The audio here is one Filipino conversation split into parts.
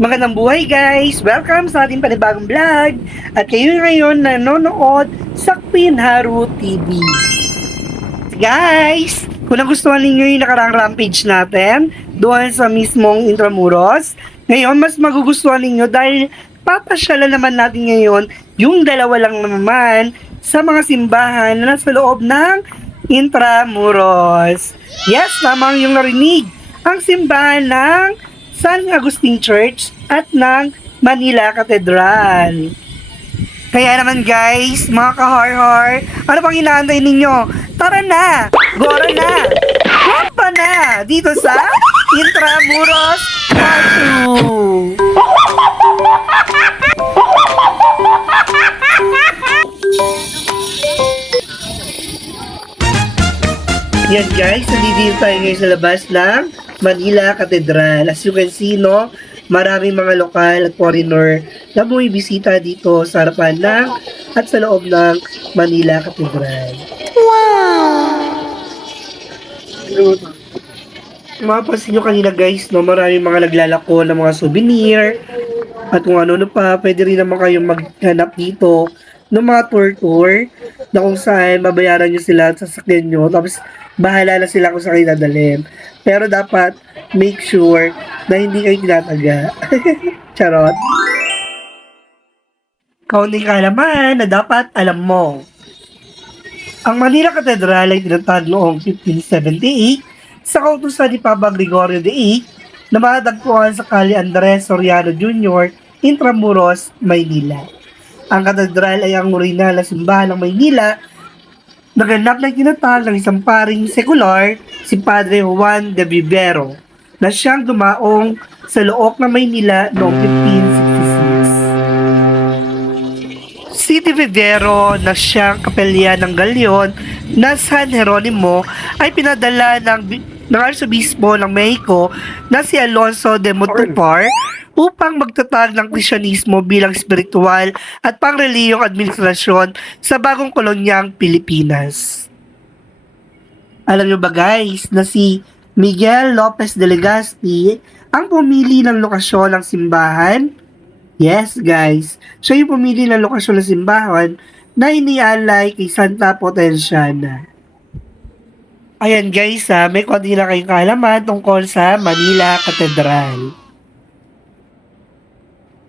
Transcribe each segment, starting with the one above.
Magandang buhay guys! Welcome sa ating panibagong vlog! At kayo ngayon nanonood sa Queen Haru TV. Guys, kung nagustuhan ninyo yung nakaraang rampage natin, doon sa mismong Intramuros, ngayon mas magugustuhan ninyo dahil papasyalan naman natin ngayon yung dalawa lang naman sa mga simbahan na nasa loob ng Intramuros. Yes, tama yung narinig. Ang simbahan ng San Agustin Church at ng Manila Cathedral. Kaya naman guys, mga kahar-har, ano pang inaantay ninyo? Tara na! Gora na! Kumpa na! Dito sa Intramuros Part 2! Yan guys, nandito tayo ngayon sa labas ng Manila Cathedral. As you can see, no, maraming mga lokal at foreigner na bumibisita dito sa harapan ng at sa loob ng Manila Cathedral. Mapapansin nyo kanina guys, no, maraming mga naglalako ng mga souvenir at kung ano pa, pwede rin naman kayong maghanap dito ng mga tour na kung saan babayaran nyo sila sa sasakyan nyo tapos bahala na sila kung saan kayo dadalhin. Pero dapat make sure na hindi kayo tinataga. Charot. Kaunting kaalaman na dapat alam mo. Ang Manila Cathedral ay tinatag noong 1578 sa kautusan ni Papa Gregorio VIII na matagpuan sa Calle Andres Soriano Jr., Intramuros, Maynila. Ang katedral ay ang orihinal na simbahan ng Maynila na ganap na itinatag ng isang paring sekular, si Padre Juan de Vivero, na siyang dumaong sa Look ng Maynila noong 1566. Si de Vivero na siyang kapelyan ng galyon na San Jeronimo ay pinadala ng Arsobispo ng Mexico na si Alonso de Montupar upang magtatag ng Krisyanismo bilang spiritual at pangreliyong administrasyon sa bagong kolonyang Pilipinas. Alam nyo ba guys na si Miguel Lopez de Legazpi ang pumili ng lokasyon ng simbahan? Yes guys, siya yung pumili ng lokasyon ng simbahan na inialay kay Santa Potenciana. Ayan guys, may konti na kayong kaalaman tungkol sa Manila Cathedral.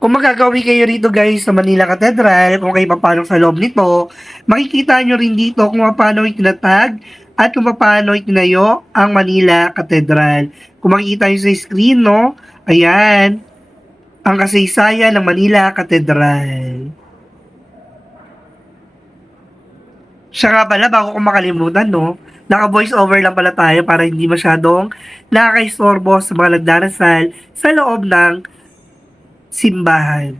Kung magagawi kayo rito guys sa Manila Cathedral, kung kayo papasok sa loob nito, makikita nyo rin dito kung paano itinatag at kung paano itinayo ang Manila Cathedral. Kung makikita nyo sa screen, no? Ayan, ang kasaysayan ng Manila Cathedral. Siya nga pala, bago ko makalimutan, no? Naka-voice over lang pala tayo para hindi masyadong nakakaistorbo sa mga nagdarasal sa loob ng simbahan.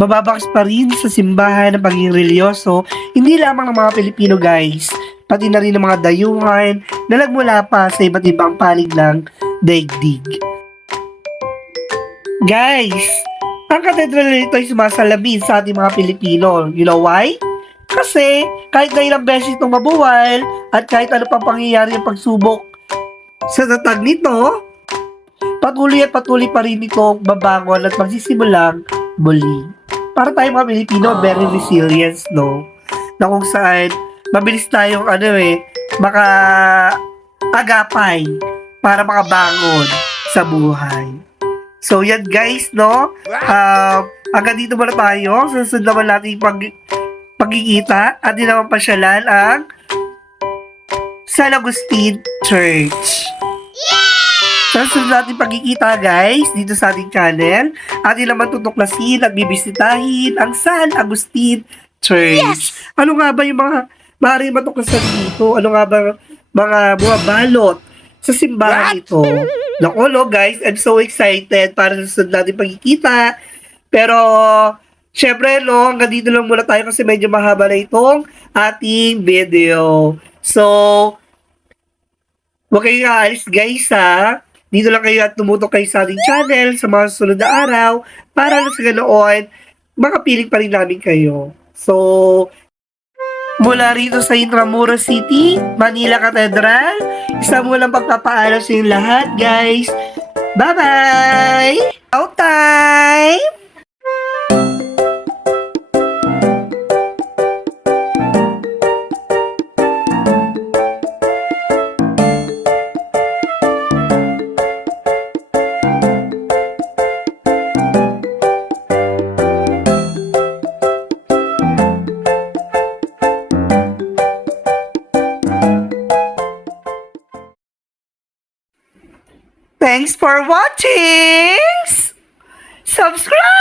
Mababaks pa rin sa simbahan ng pagiging religyoso, hindi lamang ng mga Pilipino guys, pati na rin ng mga dayuhan na nagmula pa sa iba't ibang panig ng daigdig. Guys, ang katedral nito ay sumasalamin sa ating mga Pilipino. You know why? Kasi kahit na ilang beses itong mabuwal at kahit ano pang pangyayari ang pagsubok sa tatag nito, patuloy at patuloy pa rin itong babangon at magsisimulang muli. Para tayo mga Pilipino, very resilient, no? Na kung saan, mabilis tayong, maka-agapay para makabangon sa buhay. So, yan guys, no? Hanggang dito muna tayo. Susunod naman natin pagkikita at di naman pasyalan ang San Agustin Church. Sa susunod natin pagkikita guys, dito sa ating channel, atin naman tutuklasin at bibisitahin ang San Agustin Church. Yes! Ano nga ba yung mga maaaring matuklasan dito? Ano nga ba mga bumabalot sa simbahan ito? Naku, no, guys, I'm so excited para sa susunod natin pagkikita. Pero, syempre, no, hanggang dito lang muna tayo kasi medyo mahaba na itong ating video. So, huwag kayong aalis guys ha. Dito lang kayo at tumutok kayo sa ating channel sa mga susunod na araw para na sa ganoon, makapiling pa rin namin kayo. So, mula rito sa Intramuros City, Manila Cathedral, isa mo lang pagpapaalam sa inyong lahat guys. Bye-bye! Out time! Thanks for watching! Subscribe!